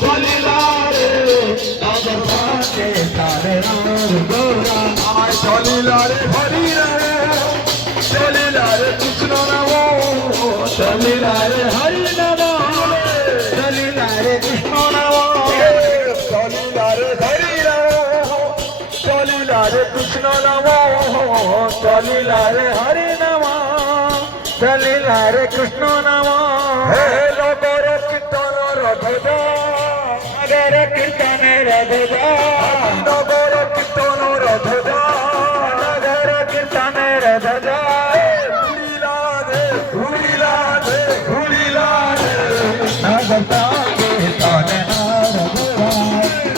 চলিলা রে নগর ভাতে তারে গৌরা আয় চলিলা রে হরি রে চলিলা রে কৃষ্ণ নাম চলিলা রে হরি নাম চলিলা রে কৃষ্ণ নাম চলিলা রে হরি রে চলিলা রে কৃষ্ণ নাম চলিলা রে হরি নাম চলিলা রে কৃষ্ণ নাম হে নগর কীর্তন রথ নগর কীর্তনের নগর